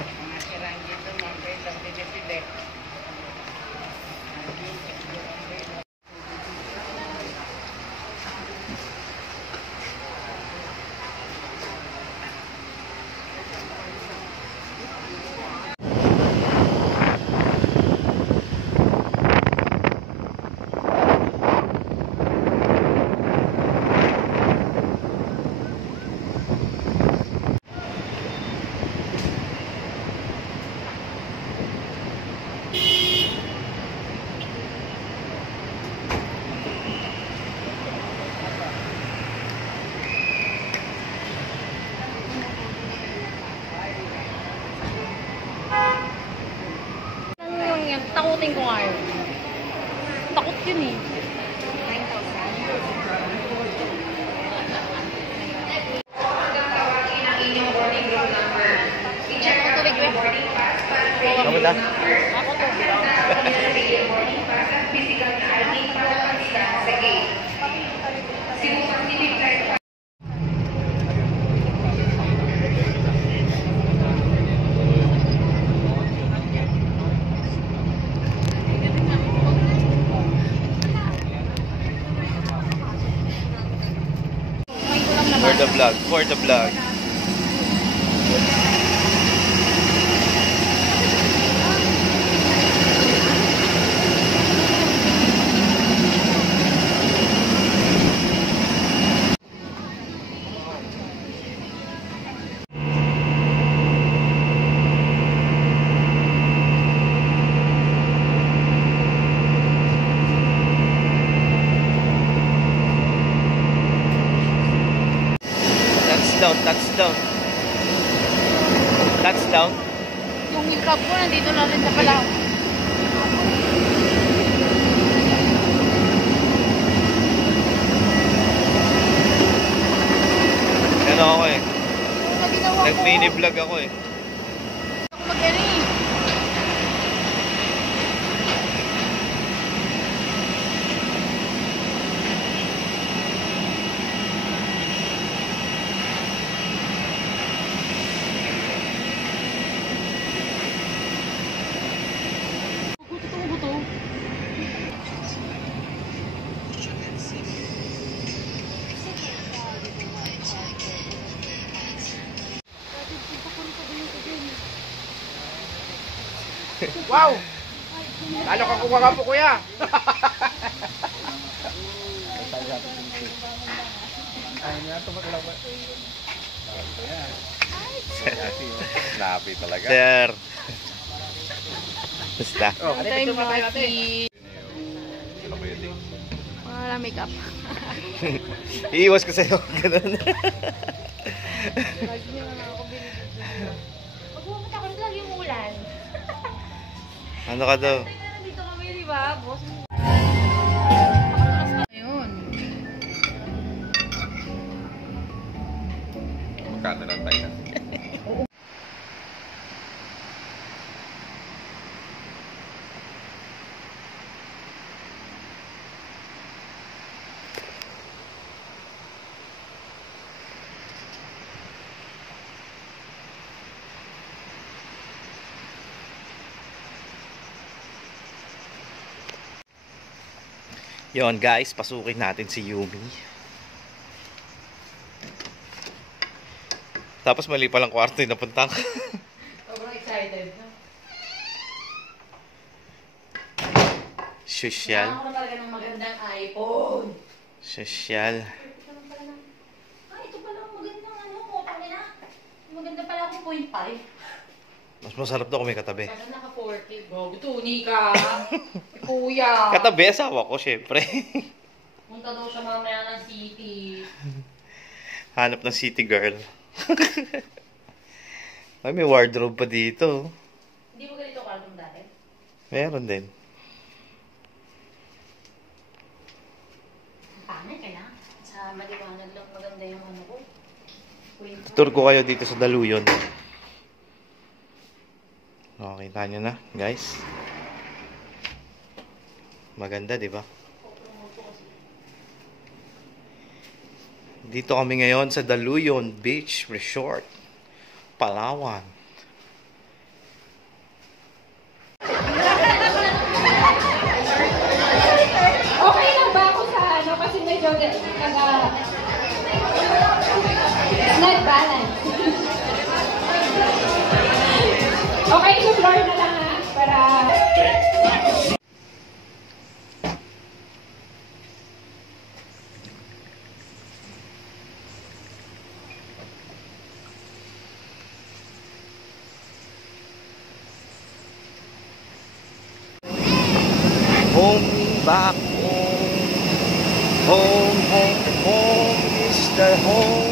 Mga sirang dito, mga belang pinipili. Takutin ko nga yun. Takot yun eh. 9,000. Kamu dah? Ako to. For the vlog, for the vlog. Touchdown. Touchdown. Yung wheel cab ko, nandito na rin na pala. Ano ako eh. Nag-ginawa ko. Nag-mini vlog ako eh. Ako mag-gani. Wow! Lalo ka kumaga po, kuya. Snappy talaga. Sir. Basta. Oh, Time wala makeup. Iiwas ko sa'yo. Ganun. Lagi nyo na ako binibigyan. Pag pumunta ko lagi yung ulan. Ano ka daw? Dito kami, di ba, boss? Ayun. Magkano lang tayo? Yon guys, pasukin natin si Yumi. Tapos mali palang kwarto yung napunta. Sobrang excited. Social. Kailangan ko na talaga ng magandang iPhone. Social. Ito pala ang magandang ano, mukha nila. Maganda pala akong 0.5. Mas masarap daw kung may katabi. Baka naka 4K. Bro, tuni ka. Kuya. Katabi, asawa ko, syempre. Punta daw siya mamaya ng city. Hanap ng city girl. Ay, may wardrobe pa dito. Hindi mo ganito kaldong dati? Meron din. Pangit ka na. Sa maliwanag lang maganda yung ano ko. Tutur ko kayo dito sa Daluyon. Okay, kita nyo na, guys. Maganda, di ba? Dito kami ngayon sa Daluyon Beach Resort, Palawan. back home. Home, home, home is the home